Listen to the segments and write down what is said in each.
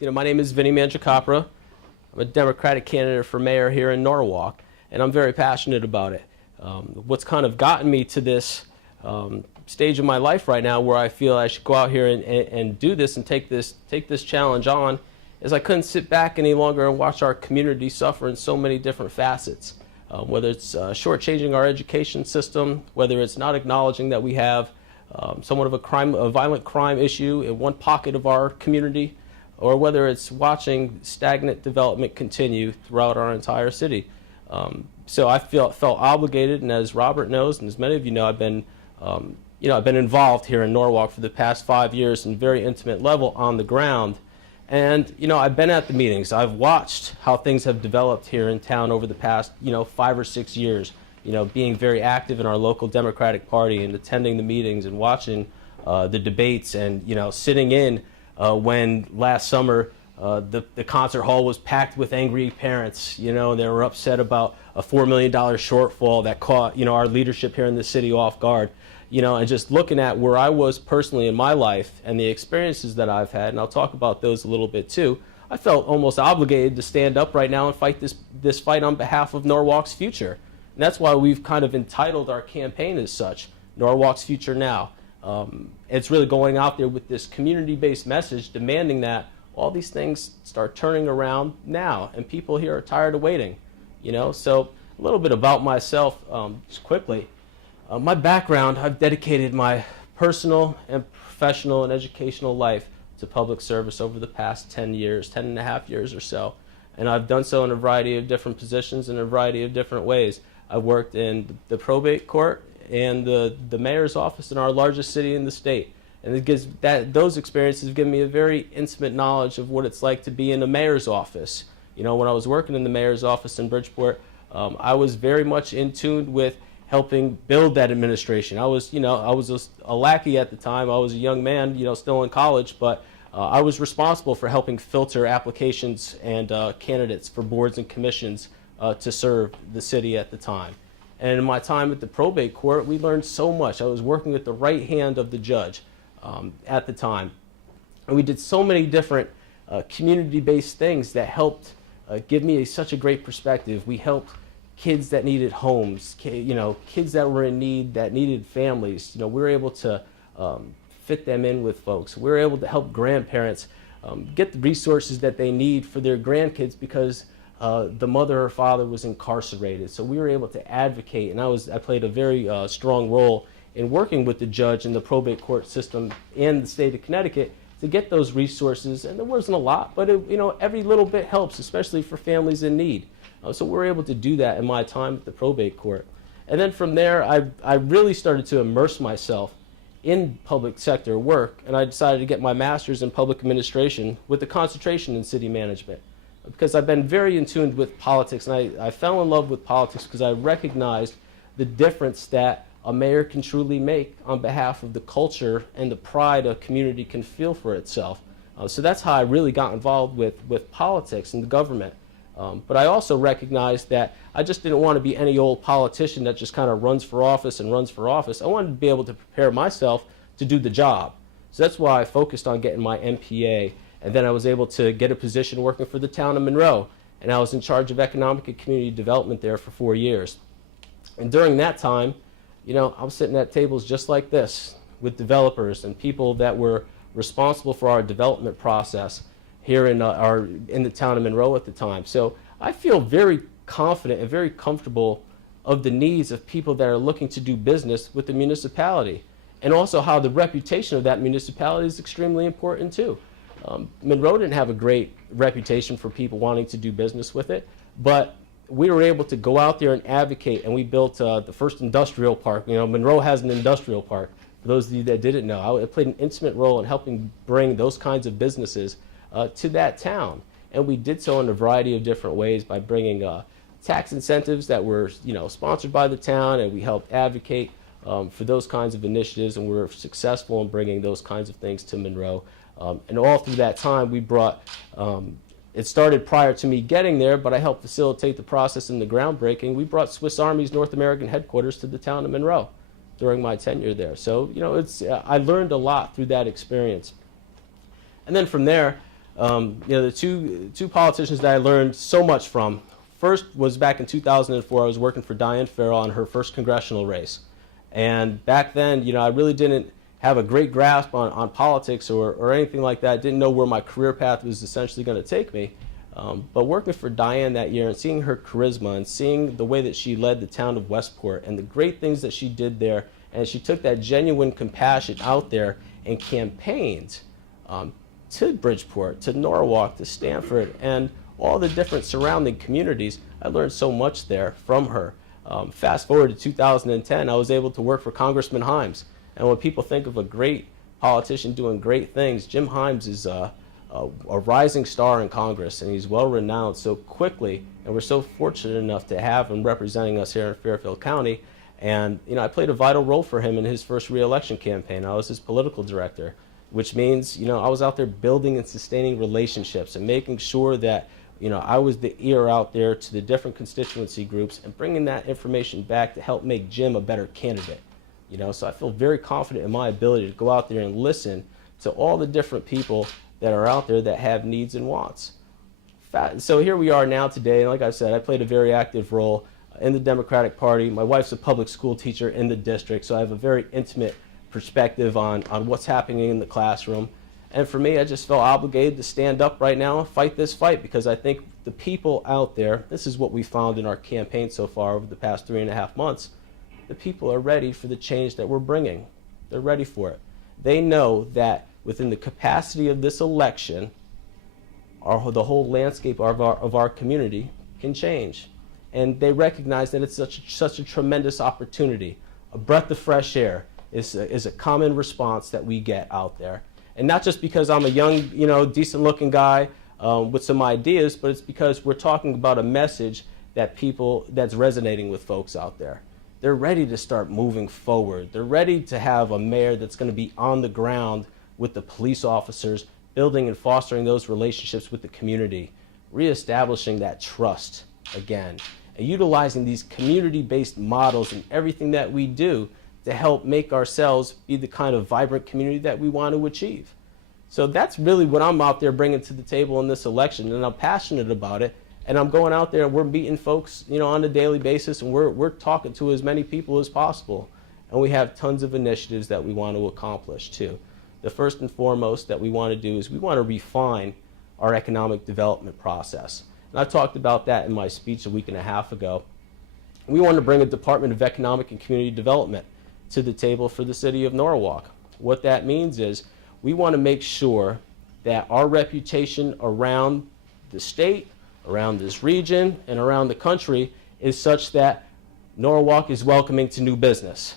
My name is Vinny Mangiacopra. I'm a Democratic candidate for mayor here in Norwalk, and I'm very passionate about it. What's kind of gotten me to this stage of my life right now where I feel I should go out here and do this and take this challenge on is I couldn't sit back any longer and watch our community suffer in so many different facets. Whether it's shortchanging our education system, whether it's not acknowledging that we have somewhat of a violent crime issue in one pocket of our community, or whether it's watching stagnant development continue throughout our entire city. So I felt obligated, and as Robert knows, and as many of you know, I've been involved here in Norwalk for the past 5 years in a very intimate level on the ground. And I've been at the meetings. I've watched how things have developed here in town over the past 5 or 6 years. Being very active in our local Democratic Party and attending the meetings and watching the debates and sitting in when last summer the concert hall was packed with angry parents. They were upset about a $4 million shortfall that caught our leadership here in the city off guard. And just looking at where I was personally in my life and the experiences that I've had, and I'll talk about those a little bit too, I felt almost obligated to stand up right now and fight this fight on behalf of Norwalk's future. And that's why we've kind of entitled our campaign as such, Norwalk's Future Now. It's really going out there with this community-based message demanding that all these things start turning around now, and people here are tired of waiting. So a little bit about myself, just quickly. My background, I've dedicated my personal and professional and educational life to public service over the past 10 and a half years or so. And I've done so in a variety of different positions in a variety of different ways. I've worked in the probate court and the mayor's office in our largest city in the state. And those experiences have given me a very intimate knowledge of what it's like to be in a mayor's office. When I was working in the mayor's office in Bridgeport, I was very much in tune with helping build that administration. I was a lackey at the time. I was a young man, still in college, but I was responsible for helping filter applications and candidates for boards and commissions to serve the city at the time. And in my time at the probate court, we learned so much. I was working with the right hand of the judge at the time. And we did so many different community-based things that helped give me such a great perspective. We helped kids that needed homes, kids that were in need, that needed families. We were able to fit them in with folks. We were able to help grandparents get the resources that they need for their grandkids because the mother or father was incarcerated. So we were able to advocate, and I played a very strong role in working with the judge in the probate court system in the state of Connecticut to get those resources. And there wasn't a lot, but every little bit helps, especially for families in need. So we were able to do that in my time at the probate court. And then from there, I really started to immerse myself in public sector work, and I decided to get my master's in public administration with a concentration in city management. Because I've been very in tune with politics, and I fell in love with politics because I recognized the difference that a mayor can truly make on behalf of the culture and the pride a community can feel for itself. So that's how I really got involved with politics and the government. But I also recognized that I just didn't want to be any old politician that just kind of runs for office and runs for office. I wanted to be able to prepare myself to do the job. So that's why I focused on getting my MPA. And then I was able to get a position working for the town of Monroe. And I was in charge of economic and community development there for 4 years. And during that time, I was sitting at tables just like this with developers and people that were responsible for our development process here in the town of Monroe at the time. So I feel very confident and very comfortable of the needs of people that are looking to do business with the municipality, and also how the reputation of that municipality is extremely important too. Monroe didn't have a great reputation for people wanting to do business with it, but we were able to go out there and advocate, and we built the first industrial park. Monroe has an industrial park. For those of you that didn't know, I played an intimate role in helping bring those kinds of businesses to that town. And we did so in a variety of different ways by bringing tax incentives that were sponsored by the town, and we helped advocate for those kinds of initiatives, and we were successful in bringing those kinds of things to Monroe. And all through that time we brought, it started prior to me getting there, but I helped facilitate the process in the groundbreaking. We brought Swiss Army's North American headquarters to the town of Monroe during my tenure there. So I learned a lot through that experience. And then from there, The two politicians that I learned so much from. First was back in 2004. I was working for Diane Farrell on her first congressional race. And back then, I really didn't have a great grasp on politics or anything like that. Didn't know where my career path was essentially going to take me. But working for Diane that year and seeing her charisma and seeing the way that she led the town of Westport and the great things that she did there, and she took that genuine compassion out there and campaigned to Bridgeport, to Norwalk, to Stanford, and all the different surrounding communities. I learned so much there from her. Fast forward to 2010, I was able to work for Congressman Himes. And when people think of a great politician doing great things, Jim Himes is a rising star in Congress, and he's well renowned so quickly, and we're so fortunate enough to have him representing us here in Fairfield County. And I played a vital role for him in his first re-election campaign. I was his political director, which means I was out there building and sustaining relationships and making sure that I was the ear out there to the different constituency groups and bringing that information back to help make Jim a better candidate. So I feel very confident in my ability to go out there and listen to all the different people that are out there that have needs and wants. So here we are now today, and like I said, I played a very active role in the Democratic Party. My wife's a public school teacher in the district, so I have a very intimate perspective on what's happening in the classroom. And for me, I just felt obligated to stand up right now and fight this fight, because I think the people out there, this is what we found in our campaign so far over the past 3.5 months, the people are ready for the change that we're bringing. They're ready for it. They know that within the capacity of this election, the whole landscape of our community can change. And they recognize that it's such a tremendous opportunity. A breath of fresh air is a common response that we get out there. And not just because I'm a young, decent-looking guy with some ideas, but it's because we're talking about a message that's resonating with folks out there. They're ready to start moving forward. They're ready to have a mayor that's going to be on the ground with the police officers, building and fostering those relationships with the community, reestablishing that trust again, and utilizing these community-based models in everything that we do to help make ourselves be the kind of vibrant community that we want to achieve. So that's really what I'm out there bringing to the table in this election, and I'm passionate about it. And I'm going out there and we're meeting folks, on a daily basis, and we're talking to as many people as possible. And we have tons of initiatives that we want to accomplish too. The first and foremost that we want to do is we want to refine our economic development process. And I talked about that in my speech a week and a half ago. We want to bring a Department of Economic and Community Development to the table for the city of Norwalk. What that means is we want to make sure that our reputation around the state, around this region, and around the country is such that Norwalk is welcoming to new business.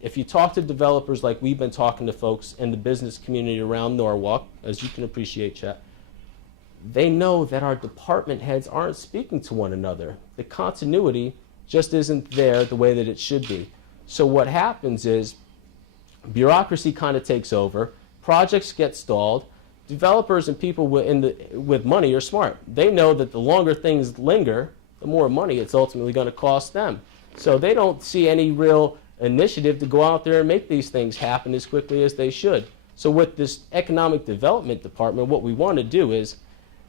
If you talk to developers like we've been talking to folks in the business community around Norwalk, as you can appreciate, Chet, they know that our department heads aren't speaking to one another. The continuity just isn't there the way that it should be. So what happens is bureaucracy kind of takes over, projects get stalled. Developers and people with money are smart. They know that the longer things linger, the more money it's ultimately going to cost them. So they don't see any real initiative to go out there and make these things happen as quickly as they should. So with this economic development department, what we want to do is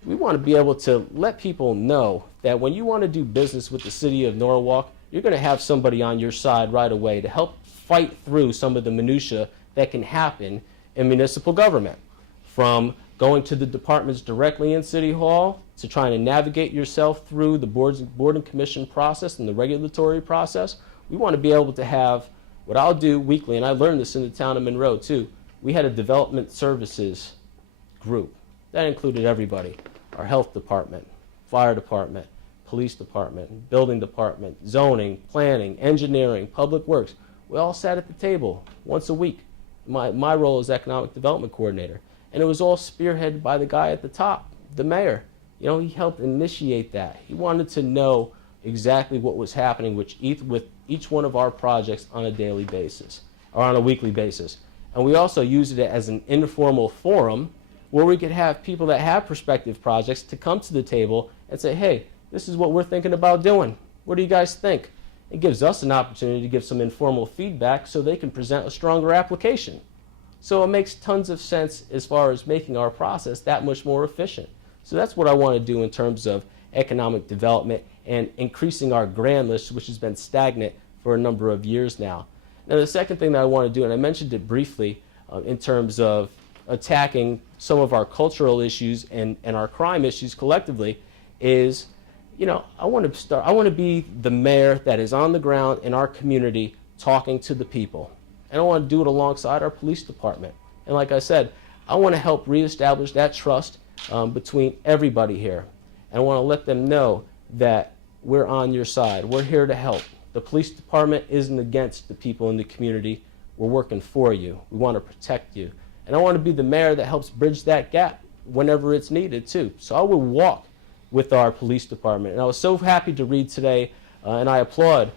we want to be able to let people know that when you want to do business with the city of Norwalk, you're going to have somebody on your side right away to help fight through some of the minutia that can happen in municipal government. From going to the departments directly in City Hall to trying to navigate yourself through the board and commission process and the regulatory process, we want to be able to have what I'll do weekly, and I learned this in the town of Monroe too. We had a development services group. That included everybody. Our health department, fire department, police department, building department, zoning, planning, engineering, public works. We all sat at the table once a week. My role as economic development coordinator. And it was all spearheaded by the guy at the top, the mayor. He helped initiate that. He wanted to know exactly what was happening with each one of our projects on a daily basis, or on a weekly basis. And we also used it as an informal forum where we could have people that have prospective projects to come to the table and say, hey, this is what we're thinking about doing. What do you guys think? It gives us an opportunity to give some informal feedback so they can present a stronger application. So it makes tons of sense as far as making our process that much more efficient. So that's what I want to do in terms of economic development and increasing our grand list, which has been stagnant for a number of years now. Now, the second thing that I want to do, and I mentioned it briefly in terms of attacking some of our cultural issues and our crime issues collectively, is, I want to be the mayor that is on the ground in our community talking to the people. And I want to do it alongside our police department. And like I said, I want to help reestablish that trust between everybody here. And I want to let them know that we're on your side. We're here to help. The police department isn't against the people in the community. We're working for you. We want to protect you. And I want to be the mayor that helps bridge that gap whenever it's needed too. So I will walk with our police department. And I was so happy to read today, and I applaud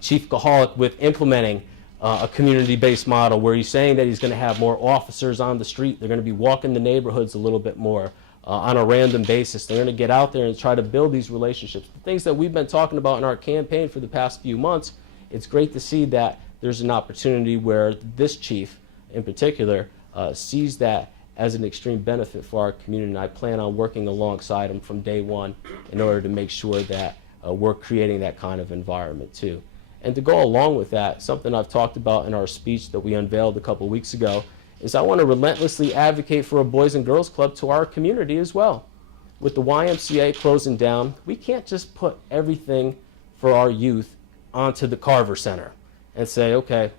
Chief Kahalik with implementing a community-based model where he's saying that he's going to have more officers on the street. They're going to be walking the neighborhoods a little bit more on a random basis. They're going to get out there and try to build these relationships. The things that we've been talking about in our campaign for the past few months, it's great to see that there's an opportunity where this chief in particular sees that as an extreme benefit for our community, and I plan on working alongside him from day one in order to make sure that we're creating that kind of environment too. And to go along with that, something I've talked about in our speech that we unveiled a couple weeks ago is I want to relentlessly advocate for a Boys and Girls Club to our community as well. With the YMCA closing down, we can't just put everything for our youth onto the Carver Center and say, okay,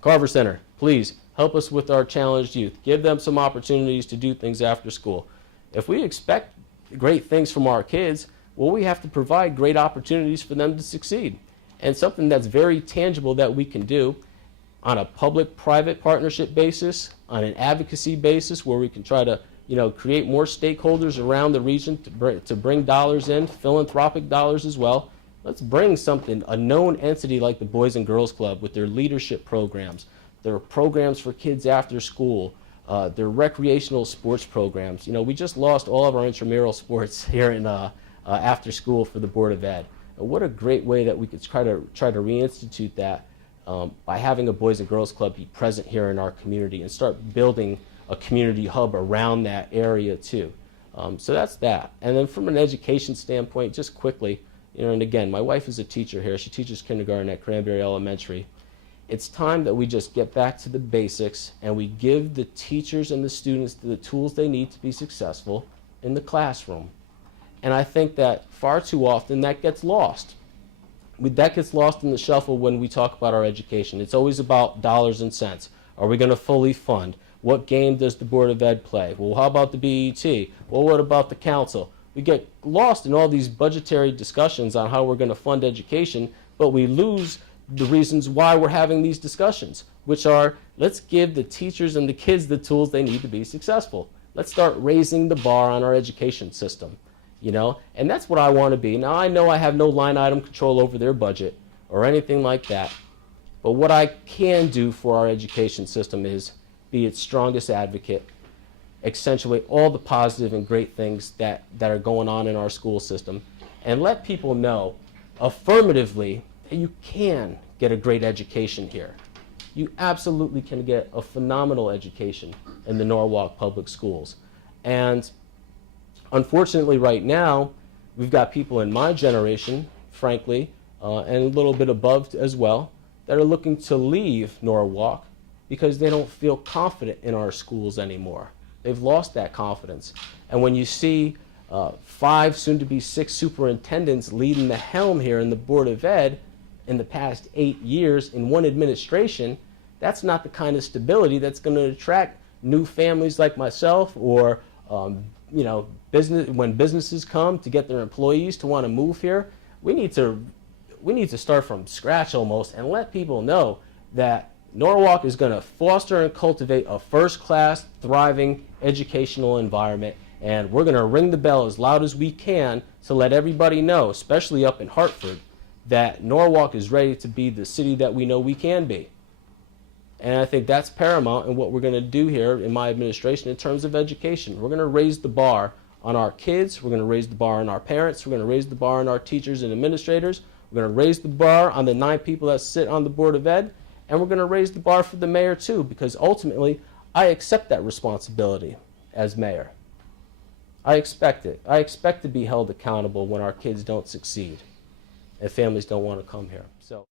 Carver Center, please help us with our challenged youth. Give them some opportunities to do things after school. If we expect great things from our kids, well, we have to provide great opportunities for them to succeed. And something that's very tangible that we can do on a public-private partnership basis, on an advocacy basis, where we can try to create more stakeholders around the region to bring dollars in, philanthropic dollars as well. Let's bring something, a known entity like the Boys and Girls Club with their leadership programs, their programs for kids after school, their recreational sports programs. We just lost all of our intramural sports here in after school for the Board of Ed. And what a great way that we could try to reinstitute that by having a Boys and Girls Club be present here in our community and start building a community hub around that area too. So that's that. And then from an education standpoint, just quickly, and again, my wife is a teacher here. She teaches kindergarten at Cranberry Elementary. It's time that we just get back to the basics and we give the teachers and the students the tools they need to be successful in the classroom. And I think that far too often that gets lost. That gets lost in the shuffle when we talk about our education. It's always about dollars and cents. Are we going to fully fund? What game does the Board of Ed play? Well, how about the BET? Well, what about the council? We get lost in all these budgetary discussions on how we're going to fund education, but we lose the reasons why we're having these discussions, which are, let's give the teachers and the kids the tools they need to be successful. Let's start raising the bar on our education system, and that's what I want to be. Now, I know I have no line item control over their budget or anything like that, but what I can do for our education system is be its strongest advocate, accentuate all the positive and great things that are going on in our school system, and let people know affirmatively that you can get a great education here. You absolutely can get a phenomenal education in the Norwalk Public Schools. And unfortunately right now, we've got people in my generation, frankly, and a little bit above as well, that are looking to leave Norwalk because they don't feel confident in our schools anymore. They've lost that confidence. And when you see 5, soon to be 6 superintendents leading the helm here in the Board of Ed in the past 8 years in one administration, that's not the kind of stability that's going to attract new families like myself or when businesses come to get their employees to want to move here. We need to start from scratch almost and let people know that Norwalk is going to foster and cultivate a first-class, thriving educational environment, and we're going to ring the bell as loud as we can to let everybody know, especially up in Hartford, that Norwalk is ready to be the city that we know we can be. And I think that's paramount in what we're going to do here in my administration in terms of education. We're going to raise the bar on our kids. We're going to raise the bar on our parents. We're going to raise the bar on our teachers and administrators. We're going to raise the bar on the 9 people that sit on the Board of Ed. And we're going to raise the bar for the mayor too, because ultimately I accept that responsibility as mayor. I expect it. I expect to be held accountable when our kids don't succeed and families don't want to come here. So.